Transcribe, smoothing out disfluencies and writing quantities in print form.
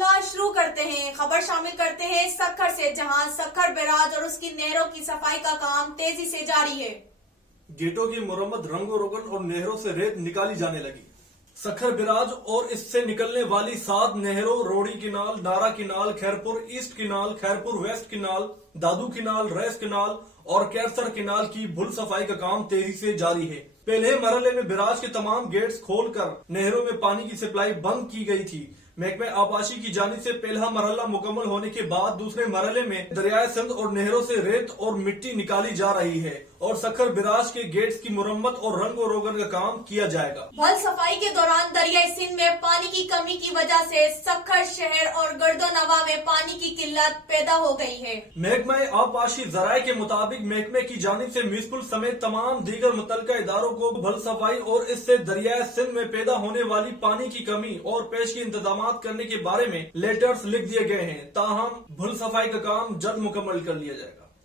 سلسلہ شروع کرتے ہیں۔ خبر شامل کرتے ہیں سکھر سے، جہاں سکھر بیراج اور اس کی نہروں کی صفائی کا کام تیزی سے جاری ہے۔ گیٹوں کی مرمت، رنگ و روگن اور نہروں سے ریت نکالی جانے لگی۔ سکھر بیراج اور اس سے نکلنے والی 7 نہروں روڑی کنال، نارا کنال، خیرپور ایسٹ کنال، خیرپور ویسٹ کنال، دادو کنال، ریس کنال اور کیرسر کنال کی بھل صفائی کا کام تیزی سے جاری ہے۔ پہلے مرحلے میں بیراج کے تمام گیٹس کھول کر نہروں میں پانی کی سپلائی بند کی گئی تھی۔ محکمہ آبپاشی کی جانب سے پہلا مرحلہ مکمل ہونے کے بعد دوسرے مرحلے میں دریائے سندھ اور نہروں سے ریت اور مٹی نکالی جا رہی ہے اور سکھر بیراج کے گیٹس کی مرمت اور رنگ و روگن کا کام کیا جائے گا۔ بھل صفائی کے دوران دریائے سندھ میں پانی کی کمی کی وجہ سے سکھر شہر اور گرد و نواح میں پانی کی قلت پیدا ہو گئی ہے۔ محکمہ آبپاشی ذرائع کے مطابق محکمے کی جانب سے میونسپل سمیت تمام دیگر متعلقہ اداروں کو بھل صفائی اور اس سے دریائے سندھ میں پیدا ہونے والی پانی کی کمی اور پیشگی انتظامات کرنے کے بارے میں لیٹرز لکھ دیے گئے ہیں، تاہم بھل صفائی کا کام جلد مکمل کر لیا جائے گا۔